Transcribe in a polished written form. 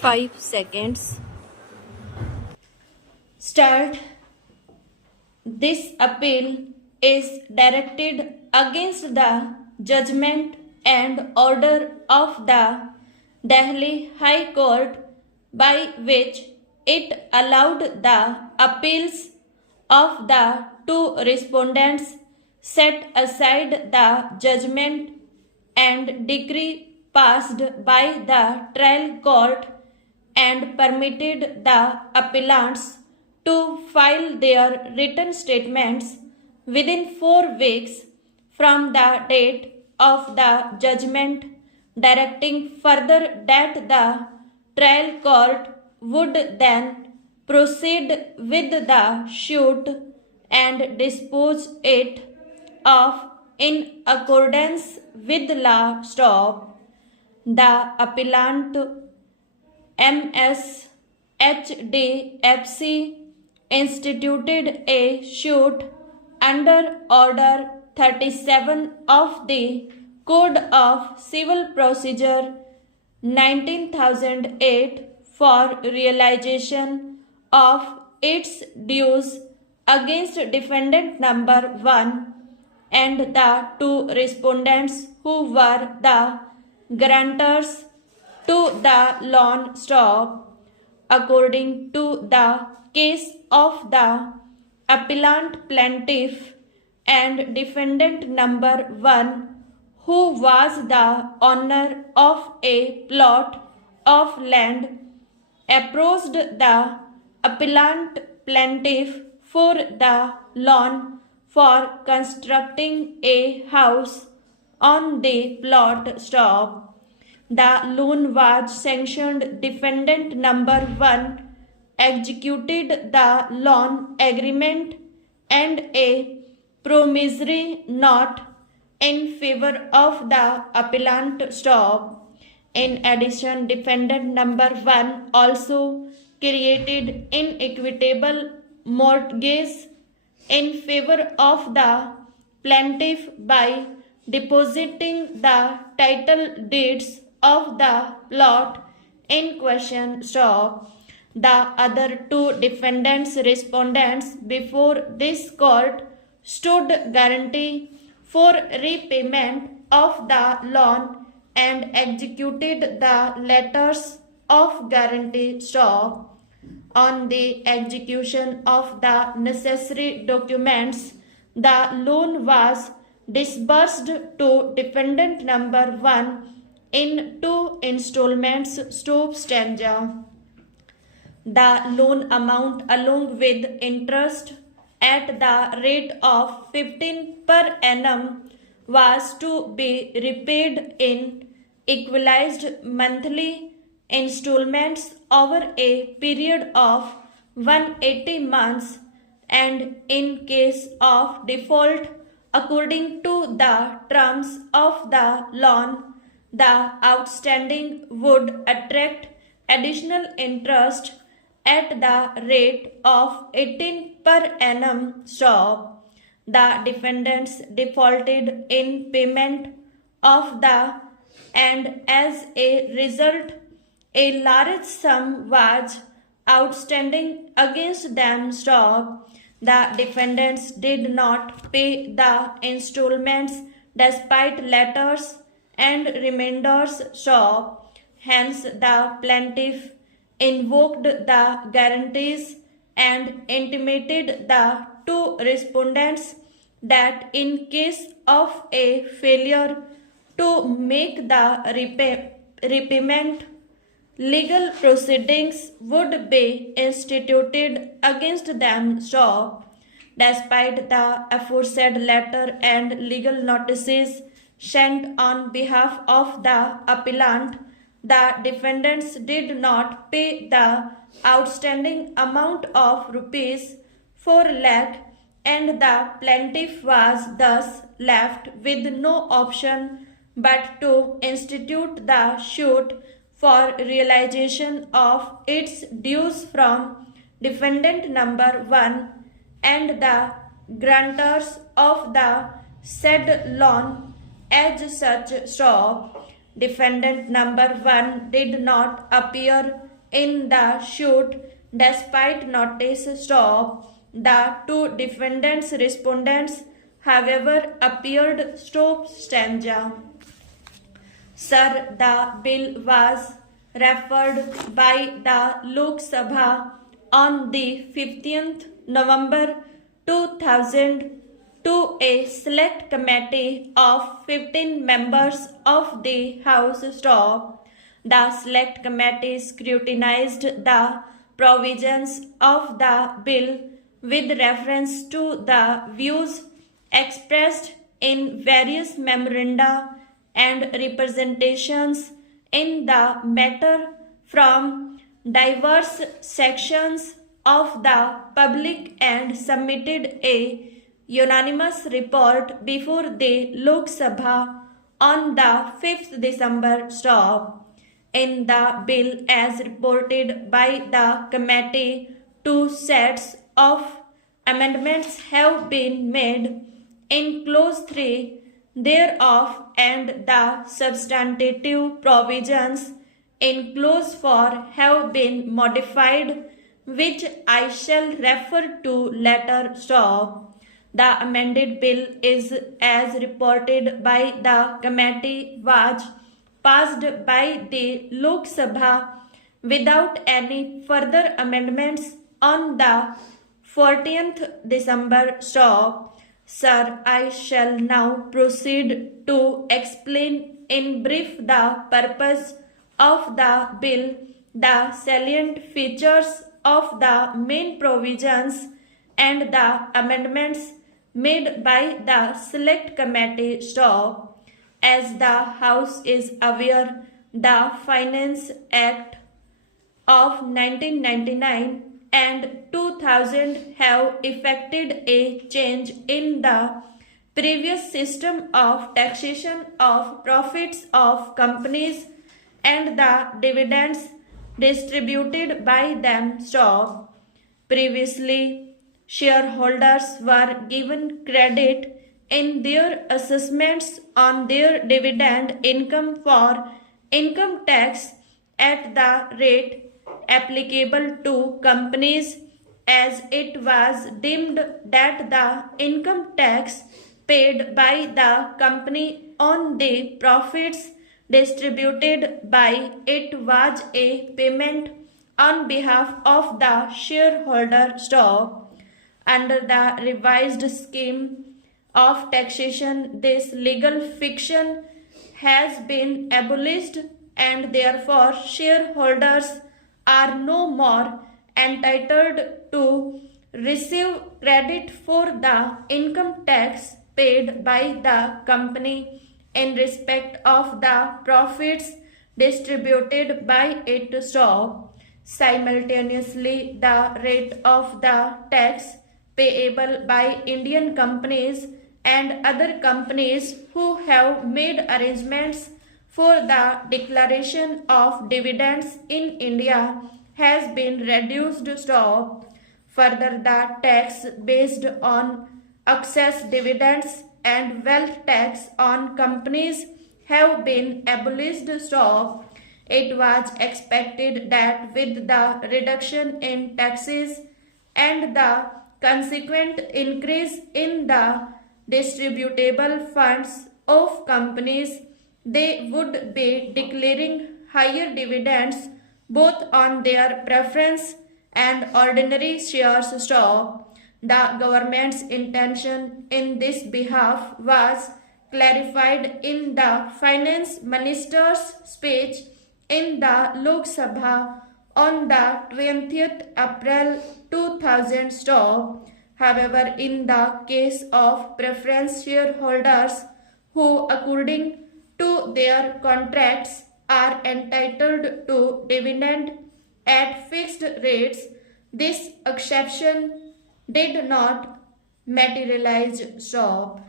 5 seconds. Start. This appeal is directed against the judgment and order of the Delhi High Court by which it allowed the appeals of the two respondents, set aside the judgment and decree passed by the trial court, and permitted the appellants to file their written statements within 4 weeks from the date of the judgment, directing further that the trial court would then proceed with the suit and dispose it of in accordance with law. Stop. The appellant MSHDFC instituted a suit under Order 37 of the Code of Civil Procedure 19,008 for realization of its dues against defendant number 1 and the two respondents who were the grantors to the loan. Stop. According to the case of the appellant plaintiff and defendant number 1, who was the owner of a plot of land, approached the appellant plaintiff for the loan for constructing a house on the plot. Stop. The loan was sanctioned. Defendant number 1 executed the loan agreement and a promissory note in favor of the appellant. Stop. In addition, defendant number 1 also created inequitable mortgage in favor of the plaintiff by depositing the title deeds of the plot in question. Stop. The other two defendants respondents before this court stood guarantee for repayment of the loan and executed the letters of guarantee. Stop. On the execution of the necessary documents, the loan was disbursed to defendant number 1 in 2 installments. Stop. Stanza. The loan amount along with interest at the rate of 15 per annum was to be repaid in equalized monthly installments over a period of 180 months, and in case of default according to the terms of the loan, the outstanding would attract additional interest at the rate of 18 per annum. Stop. The defendants defaulted in payment of the, and as a result a large sum was outstanding against them. Stop. The defendants did not pay the installments despite letters and remainders. Stop. Hence the plaintiff invoked the guarantees and intimated the two respondents that in case of a failure to make the repayment, legal proceedings would be instituted against them. Stop. Despite the aforesaid letter and legal notices sent on behalf of the appellant, the defendants did not pay the outstanding amount of rupees 4 lakh, and the plaintiff was thus left with no option but to institute the suit for realization of its dues from defendant number 1 and the grantors of the said loan as such. Stop. Defendant number 1 did not appear in the suit despite notice stop. The two defendants respondents, however, appeared stop stanza. Sir, the bill was referred by the Lok Sabha on the 15th November 2000 to a select committee of 15 members of the House staff. The select committee scrutinized the provisions of the bill with reference to the views expressed in various memoranda and representations in the matter from diverse sections of the public and submitted a unanimous report before the Lok Sabha on the 5th December stop. In the bill as reported by the committee, two sets of amendments have been made in clause 3 thereof, and the substantive provisions in clause 4 have been modified, which I shall refer to later stop. The amended bill is as reported by the committee was passed by the Lok Sabha without any further amendments on the 14th December stop. Sir, I shall now proceed to explain in brief the purpose of the bill, the salient features of the main provisions, and the amendments made by the Select Committee stop. As the House is aware, the Finance Act of 1999 and 2000 have effected a change in the previous system of taxation of profits of companies and the dividends distributed by them stock. Previously, shareholders were given credit in their assessments on their dividend income for income tax at the rate applicable to companies, as it was deemed that the income tax paid by the company on the profits distributed by it was a payment on behalf of the shareholder stock. Under the revised scheme of taxation, this legal fiction has been abolished, and therefore shareholders are no more entitled to receive credit for the income tax paid by the company in respect of the profits distributed by its stock. Simultaneously, the rate of the tax payable by Indian companies and other companies who have made arrangements for the declaration of dividends in India has been reduced to stop. Further, the tax based on excess dividends and wealth tax on companies have been abolished to stop. It was expected that with the reduction in taxes and the consequent increase in the distributable funds of companies, they would be declaring higher dividends both on their preference and ordinary shares stock. The government's intention in this behalf was clarified in the Finance Minister's speech in the Lok Sabha on the 20th April 2000 stop. However, in the case of preference shareholders who, according to their contracts, are entitled to dividend at fixed rates, this exception did not materialize. Stop.